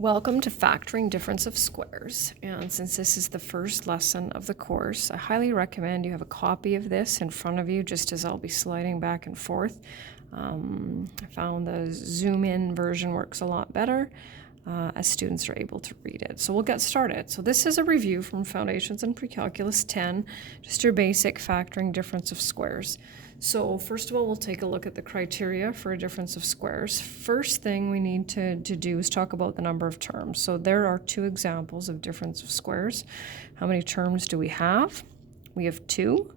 Welcome to Factoring Difference of Squares, and since this is the first lesson of the course, I highly recommend you have a copy of this in front of you just as I'll be sliding back and forth. I found the zoom in version works a lot better as students are able to read it. So we'll get started. So this is a review from Foundations in Pre-Calculus 10, just your basic factoring difference of squares. So first of all, we'll take a look at the criteria for a difference of squares. First thing we need to do is talk about the number of terms. So there are two examples of difference of squares. How many terms do we have? We have two.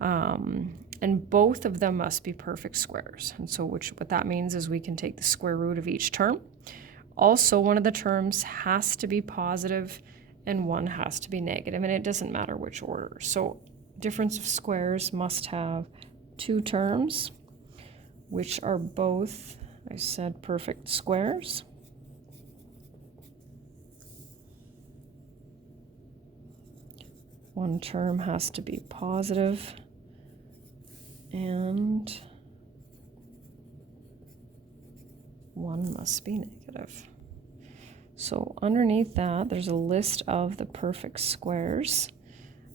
And both of them must be perfect squares. And so what that means is we can take the square root of each term. Also, one of the terms has to be positive and one has to be negative, and it doesn't matter which order. So difference of squares must have two terms, which are both, I said, perfect squares. One term has to be positive and one must be negative. So underneath that, there's a list of the perfect squares,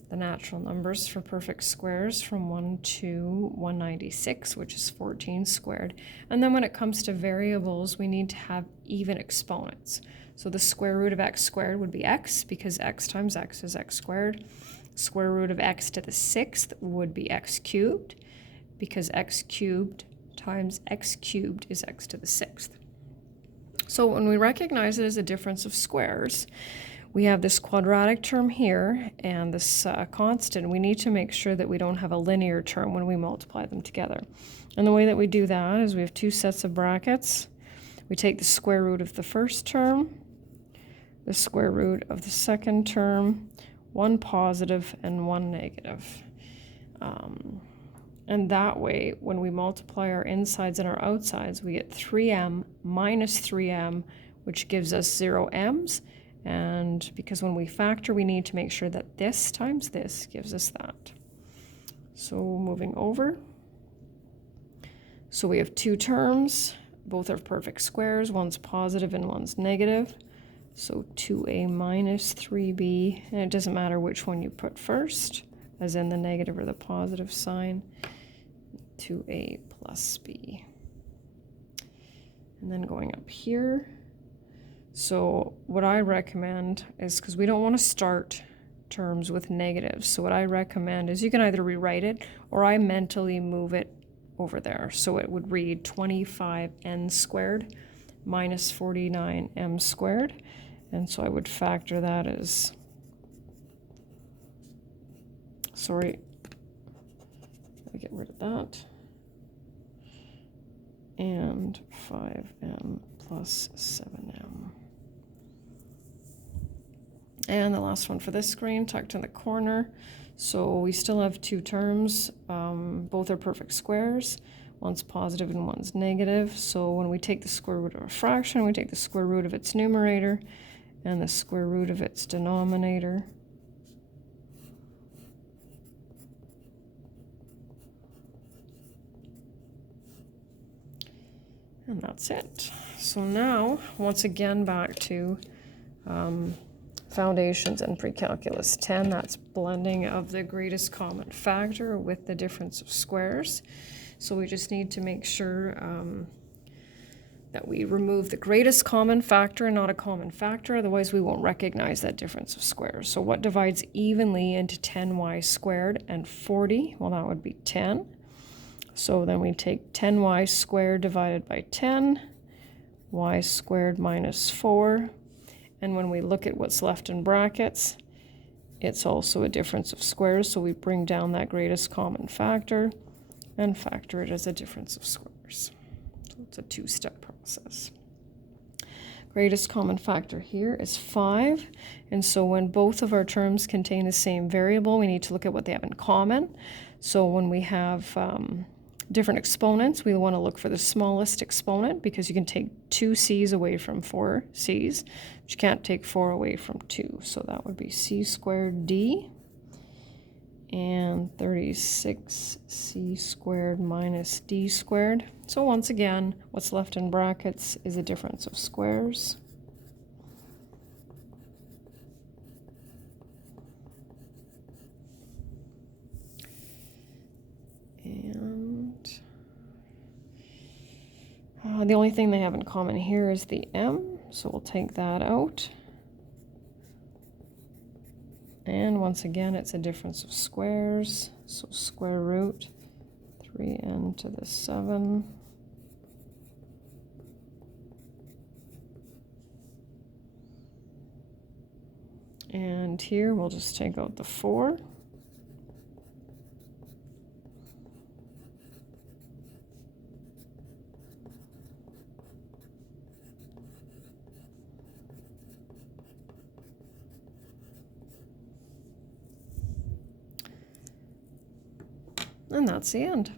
the natural numbers for perfect squares from 1 to 196, which is 14 squared. And then when it comes to variables, we need to have even exponents. So the square root of x squared would be x, because x times x is x squared. Square root of x to the sixth would be x cubed, because x cubed times x cubed is x to the sixth. So when we recognize it as a difference of squares, we have this quadratic term here and this constant. We need to make sure that we don't have a linear term when we multiply them together. And the way that we do that is we have two sets of brackets. We take the square root of the first term, the square root of the second term, one positive and one negative. And that way, when we multiply our insides and our outsides, we get 3m minus 3m, which gives us 0 m's. And because when we factor, we need to make sure that this times this gives us that. So moving over. So we have two terms. Both are perfect squares. One's positive and one's negative. So 2a minus 3b. And it doesn't matter which one you put first, as in the negative or the positive sign. 2a plus b. And then going up here. So what I recommend is, because we don't want to start terms with negatives, so what I recommend is you can either rewrite it or I mentally move it over there. So it would read 25n squared minus 49m squared. And so I would factor that as, sorry, let me get rid of that. And 5m plus 7m. And the last one for this screen, tucked in the corner. So we still have two terms. Both are perfect squares. One's positive and one's negative. So when we take the square root of a fraction, we take the square root of its numerator and the square root of its denominator. And that's it. So now, once again, back to Foundations and Pre-Calculus 10. That's blending of the greatest common factor with the difference of squares. So we just need to make sure that we remove the greatest common factor and not a common factor. Otherwise, we won't recognize that difference of squares. So what divides evenly into 10y squared and 40? Well, that would be 10. So then we take 10y squared divided by 10, y squared minus 4. And when we look at what's left in brackets, it's also a difference of squares. So we bring down that greatest common factor and factor it as a difference of squares. So it's a two-step process. Greatest common factor here is 5. And so when both of our terms contain the same variable, we need to look at what they have in common. So when we have different exponents, we want to look for the smallest exponent, because you can take 2 c's away from 4 c's, but you can't take 4 away from 2. So that would be c squared d, and 36c squared minus d squared. So once again, what's left in brackets is a difference of squares. And the only thing they have in common here is the m, so we'll take that out. And once again, it's a difference of squares, so square root 3n to the 7. And here we'll just take out the 4. And that's the end.